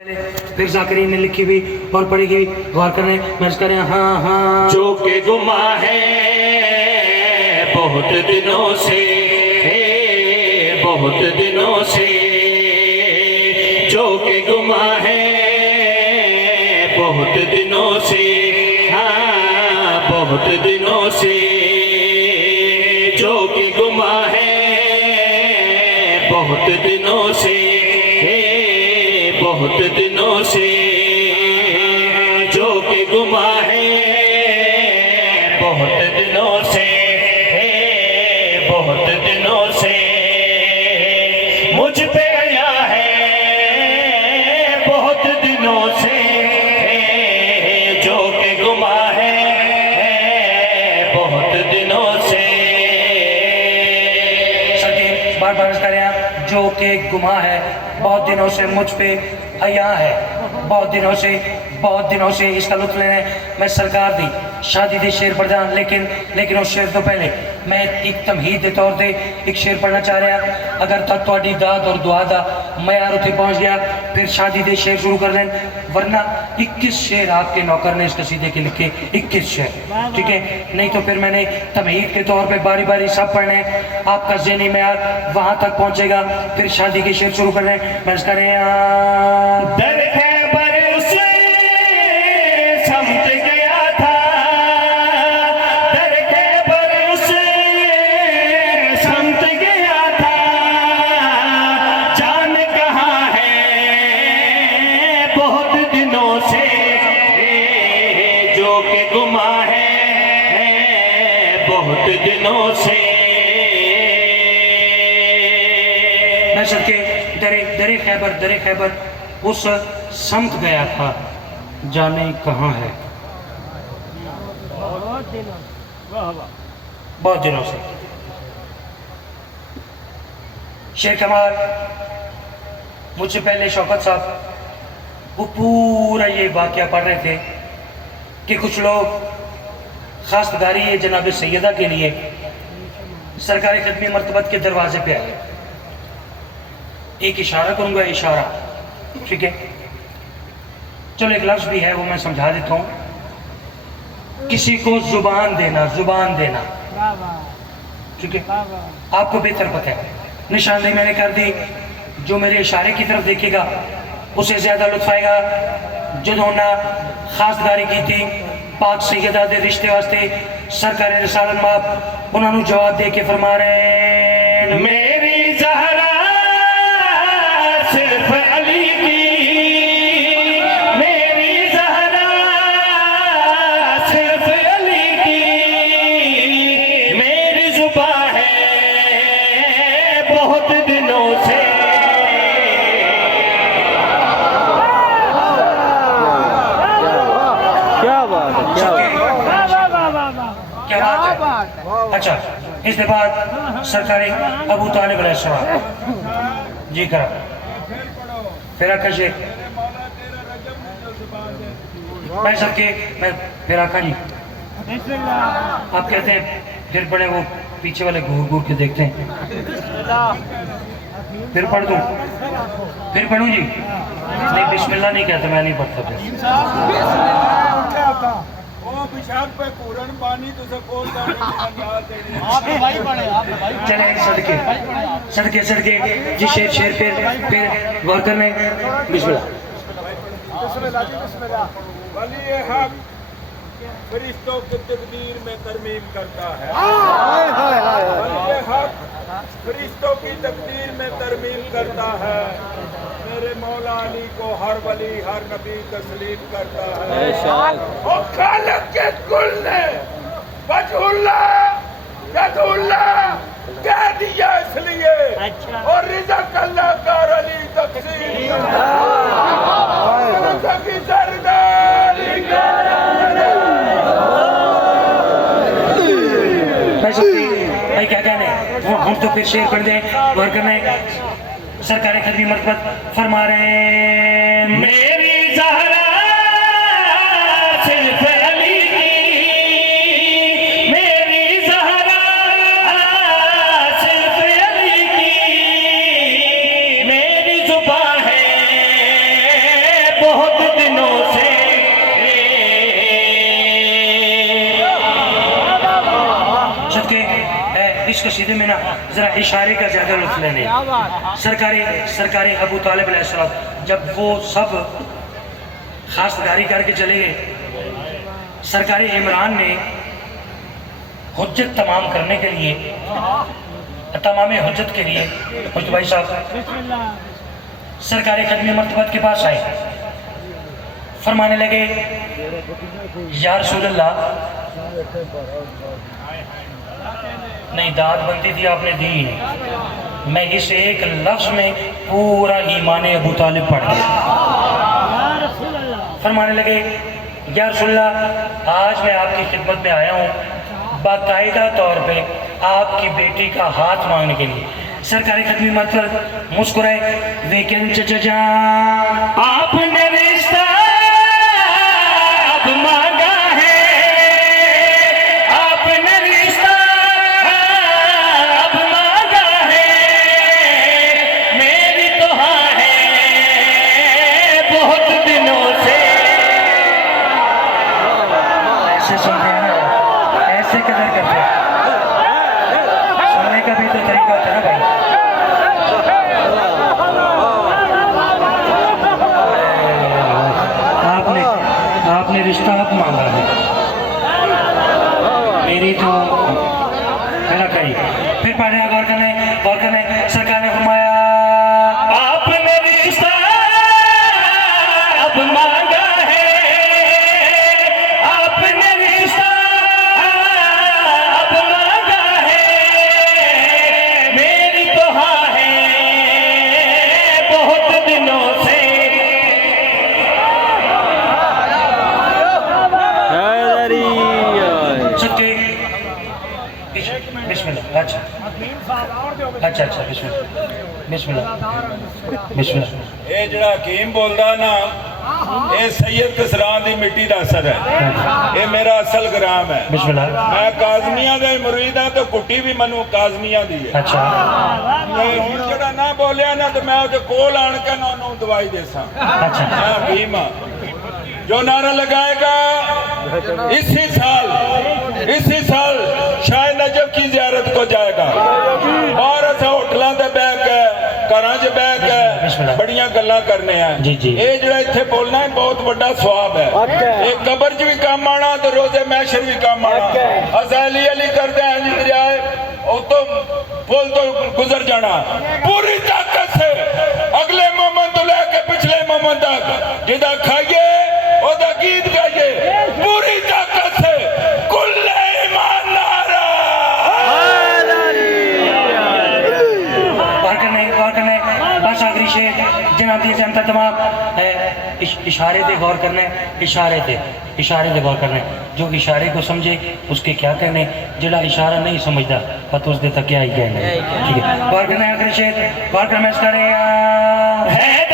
फिर जाकिरीन ने लिखी हुई और पढ़ी हुई गौर करें मर्ज करें। हाँ हाँ जो के गुमा है बहुत दिनों से, बहुत दिनों से, जो के गुमा है बहुत दिनों से, हाँ बहुत दिनों से, जो के गुमा है बहुत दिनों से, बहुत दिनों से, जो कि गुमा है बहुत दिनों से, बहुत दिनों से, मुझ पे आया है बहुत दिनों से, जो कि गुमा है बहुत दिनों से। सके बार बार करें आप। जो कि गुमा है बहुत दिनों से मुझ पे आया है, बहुत दिनों से इसका लुत्फ लेने मैं सरकार दी शादी दे शेर पढ़ जान। लेकिन उस शेर तो पहले मैं एक तमहीद के तौर पे एक शेर पढ़ना चाह रहा। अगर तक थोड़ी दाद और दुआ दा मैार उत्थे पहुँच गया फिर शादी दे शेर शुरू कर लें, वरना 21 शेर आपके नौकर ने इस कसीदे के लिखे, 21 शेर, ठीक है। नहीं तो फिर मैंने तमहीद के तौर पे बारी बारी सब पढ़ने, आपका ज़हनी मैार वहाँ तक पहुँचेगा, फिर शादी के शेर शुरू कर लें। मैं करें गुमा है बहुत दिनों से। मैं सबके दरे खैबर उस समत गया था, जाने कहाँ है। बहुत दिनों से। शेर कमाल मुझसे पहले शौकत साहब वो पूरा ये वाकया पढ़ रहे थे कि कुछ लोग खासदारी है जनाब सैयदा के लिए सरकारी खदमी मरतबत के दरवाजे पे आए। एक इशारा करूंगा, इशारा, ठीक है। चलो एक लफ्ज़ भी है वो मैं समझा देता हूँ। किसी को जुबान देना, ठीक है। आपको बेहतर पता है, निशानदेही मैंने कर दी। जो मेरे इशारे की तरफ देखेगा उसे ज़्यादा लुत्फ आएगा। जो होना खासदारी की थी पाक सैयदा दे रिश्ते वास्ते सरकार रिसालत माप उन्होंने जवाब दे के फरमा रहे, मेरी ज़हरा सिर्फ अली की, मेरी ज़हरा सिर्फ अली की, मेरी जुबान है बहुत दिनों से। अच्छा, इसके बाद सरकारी अबू तालिब अलैहिस्सलाम जी करा फिर आका जी मैं सबके मैं फिर आका जी आप कहते हैं फिर पढ़े, वो पीछे वाले घूर के देखते हैं। फिर पढ़ दूं, फिर पढ़ूं जी? नहीं बिस्मिल्लाह नहीं कहता, मैं नहीं पढ़ता फिर। चले सदके जी शेर फिर गौर करने। बिस्मिल्लाह। फरिश्तों की तकदीर में तरमीम करता है, फरिश्तों की तकदीर में तरमीम करता है। मेरे मौला अली को हर वली हर नबी तस्लीम करता है। और खालिक के कुल ने वजहुल्लाह यदुल्लाह कह दिया इसलिए, और रिज़्क़ अल्लाह का अली तक़सीम भाई क्या कहने, हम तो फिर शेर पढ़ दें गौर करने। सरकार खदमी मरतबत फरमा रहे हैं, मेरी ज़हरा सिर्फ अली की, मेरी ज़हरा सिर्फ अली की, मेरी जुबान है बहुत दिनों से सदके इस कसीदे में ना जरा इशारे का ज्यादा लुत्फ लेने। सरकारी अबू तालिब अलैहिस्सलाम जब वो सब खासदारी करके चले गए, सरकारी इमरान ने हुज्जत तमाम करने के लिए, तमाम हुज्जत के लिए मुझे भाई साहब सरकारी खदमी मर्तबत के पास आए, फरमाने लगे या रसूल अल्लाह, नहीं दाद बनती थी आपने दी, मैं इस एक लफ्ज में पूरा ईमान अबू तालिब पढ़ गया। फरमाने लगे या रसूल अल्लाह, आज मैं आपकी खिदमत में आया हूँ बाकायदा तौर पे आपकी बेटी का हाथ मांगने के लिए। सरकारी खदमी मतलब मुस्कुराए, वेकें चचा आपने रिश्ता अब मांगा है, आपने रिश्ता अब मांगा है, मेरी तो हाँ है बहुत दिनों से। ऐसे सुनते हैं ना, ऐसे कदर करते हैं, सुनने का भी तो तरीका होता है ना भाई। आपने रिश्ता अब मांगा है, मेरी तो मेरा कहीं फिर पढ़ने गौर करने सरकार ने फरमाया आपने रिश्ता अब मांगा है, आपने रिश्ता अब मांगा है, मेरी तो हाँ है बहुत दिनों से। बिस्मिल्लाह। अच्छा बिस्मिल्लाह। ये जड़ा हकीम बोलदा ना, ये सैयद कसरान दी मिट्टी दा असर है, ये मेरा असल ग्राम है। बिस्मिल्लाह। मैं काजमिया दे मुरीद हां, तो कुट्टी भी मनु काजमिया दी है। अच्छा ते हुण जड़ा ना बोलिया ना, तो मैं ओदे कोल आण के ना ओनू दवाई देसां। अच्छा मैं हकीम हां। जो नारा लगाएगा इसी साल शायद नजब की जियारत को जाएगा। और असा होटलों से बह के घरों च बह के बड़ियां गल्लां करने हैं। जी, जी। ये जड़ा इत्थे बोलना है बहुत बड़ा सवाब है। ये कब्र च भी काम आना, तो रोजे मैशर भी काम आना। असा अली करते हैं जी दरियाए तो पुल तो गुजर जाना पूरी ताकत से, अगले मोमेंट तो लेके पिछले मोमेंट तक जिदा खाइए ओदा गीत गाइए पूरी ताकत से। कुल्ले ईमान नारा गौर करने बस आखिरी शेर जनाब दी जनता तमाम इशारे पे गौर करना है, इशारे पे गौर करना है। जो इशारे को समझे उसके क्या कहने, जिला इशारा नहीं समझता तो उसके तक क्या ही कहना है। ठीक है, गौर करना है आखिरी शेर, गौर करना है।